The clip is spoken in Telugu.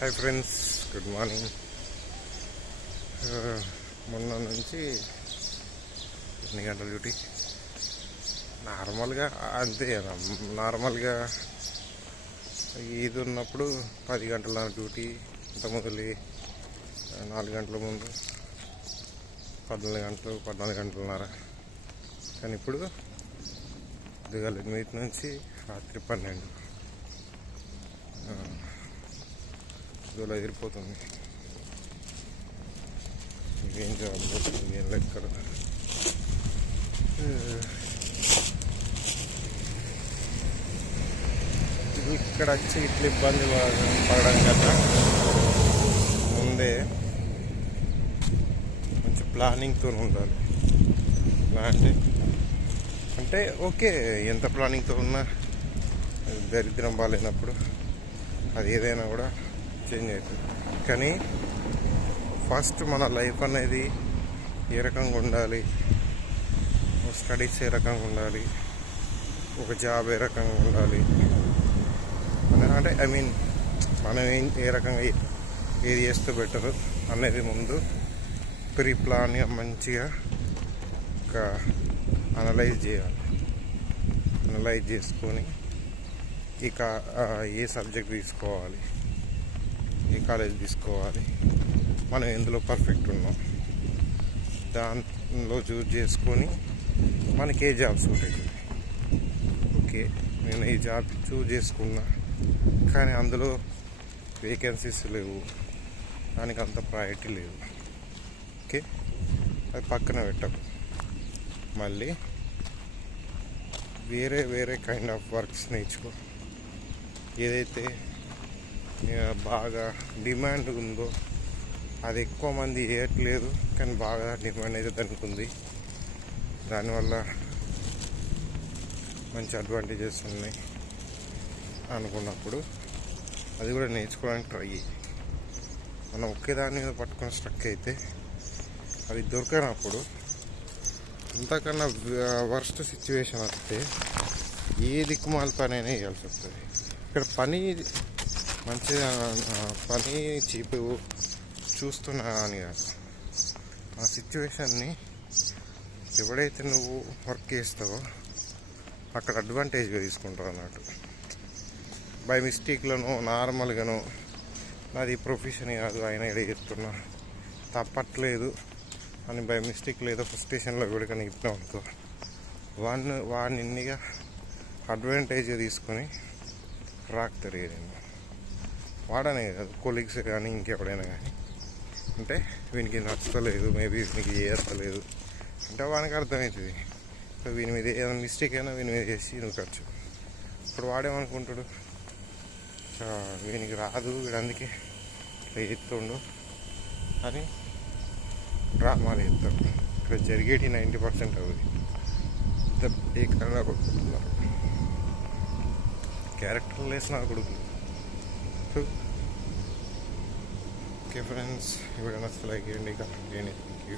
Hi friends, good morning. మొన్న నుంచి ఎన్ని గంటల డ్యూటీ? నార్మల్గా అంతే కదా. నార్మల్గా ఈద్ ఉన్నప్పుడు 10 గంటల డ్యూటీ. ఇంత మొదలు 4 గంటల ముందు 14 గంటలు 14 గంటలన్నర. కానీ ఇప్పుడు పొద్దుగాల 8 నుంచి రాత్రి 12 ఇలా ఎగిరిపోతుంది. ఇవేం జాబ్, ఏం లెక్కలు. ఇక్కడ వచ్చి ఇట్లా ఇబ్బంది పడడం కన్నా ముందే కొంచెం ప్లానింగ్తో ఉండాలి. అంటే ఓకే, ఎంత ప్లానింగ్తో ఉన్నా దరిద్రం బాగాలేనప్పుడు అది ఏదైనా కూడా చేంజ్ అవుతుంది. కానీ ఫస్ట్ మన లైఫ్ అనేది ఏ రకంగా ఉండాలి, స్టడీస్ ఏ రకంగా ఉండాలి, ఒక జాబ్ ఏ రకంగా ఉండాలి అంటే మనం ఏ రకంగా ఏది చేస్తే బెటర్ అనేది ముందు ప్రీ ప్లాన్గా మంచిగా ఒక అనలైజ్ చేయాలి. అనలైజ్ చేసుకొని ఇక ఏ సబ్జెక్ట్ తీసుకోవాలి, ఏ కాలేజ్ తీసుకోవాలి, మనం ఎందులో పర్ఫెక్ట్ ఉన్నాం దానిలో చూజ్ చేసుకొని మనకి ఏ జాబ్ సూట్ అవుతుంది. ఓకే, నేను ఈ జాబ్ చూజ్ చేసుకున్నా కానీ అందులో వేకెన్సీస్ లేవు, దానికి అంత ప్రయారిటీ లేదు. ఓకే, అది పక్కన పెట్టకు. మళ్ళీ వేరే కైండ్ ఆఫ్ వర్క్స్ నేర్చుకో. ఏదైతే బాగా డిమాండ్ ఉందో అది ఎక్కువ మంది వేయట్లేదు, కానీ బాగా డిమాండ్ అయితే దానికి ఉంది. దానివల్ల మంచి అడ్వాంటేజెస్ ఉన్నాయి అనుకున్నప్పుడు అది కూడా నేర్చుకోవడానికి ట్రై చేయి. మనం ఒకే దాని మీద పట్టుకొని స్ట్రక్ అయితే అది దొరకనప్పుడు అంతకన్నా వర్స్ట్ సిచ్యువేషన్ వస్తే ఏ దిక్కుమాల పని అయినా వేయాల్సి వస్తుంది. ఇక్కడ మంచిగా పని చీపు చూస్తున్నా అని కాదు, ఆ సిచ్యువేషన్ని ఎవడైతే నువ్వు వర్క్ చేస్తావో అక్కడ అడ్వాంటేజ్గా తీసుకుంటావు అన్నట్టు. బై మిస్టేక్లను నార్మల్గాను నాది ప్రొఫెషన్ కాదు ఆయన ఎడ చెప్తున్నా తప్పట్లేదు అని బై మిస్టేక్ లేదో ఫ్రస్ట్రేషన్లో ఎవరికైనా ఇప్పినాం అనుకో, వాడిని ఇన్నిగా అడ్వాంటేజ్గా తీసుకొని రాకుతారు. ఏదైనా వాడనే కాదు, కొలీగ్స్ కానీ ఇంకెవడైనా కానీ అంటే వీనికి నచ్చలేదు, మేబీ వీనికి చేస్తలేదు అంటే వానికి అర్థమవుతుంది. సో వీని మీద ఏదైనా మిస్టేక్ అయినా వీని మీద చేసి నువ్వు ఖర్చు. ఇప్పుడు వాడేమనుకుంటాడు, వీనికి రాదు, వీడు అందుకే ఇట్లా చేస్తుండు అని డ్రామాలు చేస్తాడు. ఇక్కడ జరిగేటి 90% అవుతుంది. ఏకరంగా కొట్టుకుంటున్నారు, క్యారెక్టర్ లెస్ నా కొడుకులు. ఓకే ఫ్రెండ్స్, ఎవరైనా లైక్ చేయండి, కామెంట్ చేయండి. Thank you.